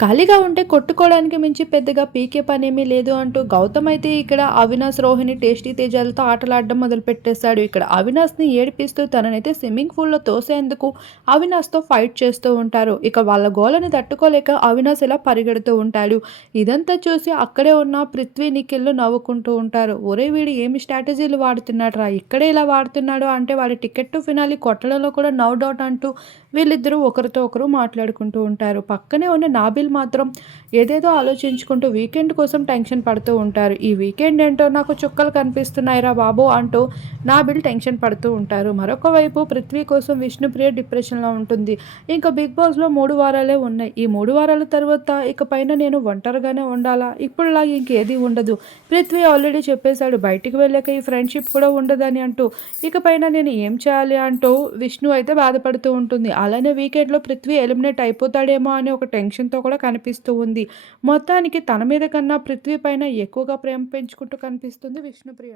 ఖాళీగా ఉంటే కొట్టుకోవడానికి మించి పెద్దగా పీకే పనేమీ లేదు అంటూ గౌతమ్ అయితే ఇక్కడ అవినాష్ రోహిణి టేస్టీ తేజాలతో ఆటలాడడం మొదలు పెట్టేశాడు ఇక్కడ అవినాష్ని ఏడిపిస్తూ తననైతే స్విమ్మింగ్ పూల్లో తోసేందుకు అవినాష్తో ఫైట్ చేస్తూ ఉంటారు. ఇక వాళ్ళ గోలని తట్టుకోలేక అవినాష్ ఇలా పరిగెడుతూ ఉంటాడు. ఇదంతా చూసి అక్కడే ఉన్న పృథ్వీ నిఖిల్లు నవ్వుకుంటూ ఉంటారు. ఒరే వీడు ఏమి స్ట్రాటజీలు వాడుతున్నాడు రా ఇక్కడే ఇలా వాడుతున్నాడు అంటే వాడి టికెట్ టు ఫినాలి కొట్టడంలో కూడా నో డౌట్ అంటూ వీళ్ళిద్దరూ ఒకరితో ఒకరు మాట్లాడుకుంటూ ఉంటారు. పక్కనే ఉన్న నాబిల్ మాత్రం ఏదేదో ఆలోచించుకుంటూ వీకెండ్ కోసం టెన్షన్ పడుతూ ఉంటారు. ఈ వీకెండ్ ఏంటో నాకు చుక్కలు కనిపిస్తున్నాయిరా బాబు అంటూ నాబిల్ టెన్షన్ పడుతూ ఉంటారు. మరొక వైపు పృథ్వీ కోసం విష్ణుప్రియ డిప్రెషన్లో ఉంటుంది. ఇంకా బిగ్ బాస్లో మూడు వారాలే ఉన్నాయి. ఈ మూడు వారాల తర్వాత ఇక పైన నేను ఒంటరిగానే ఉండాలా? ఇప్పుడులా ఇంకేది ఉండదు. పృథ్వీ ఆల్రెడీ చెప్పేశాడు బయటికి వెళ్ళాక ఈ ఫ్రెండ్షిప్ కూడా ఉండదని అంటూ. ఇక పైన నేను ఏం చేయాలి అంటూ విష్ణు అయితే బాధపడుతూ ఉంటుంది. అలానే వీకెండ్లో పృథ్వీ ఎలిమినేట్ అయిపోతాడేమో అనే ఒక టెన్షన్తో కూడా కనిపిస్తూ ఉంది. మొత్తానికి తన మీద కన్నా పృథ్వీ పైన ఎక్కువగా ప్రేమ పెంచుకుంటూ కనిపిస్తుంది విష్ణుప్రియ.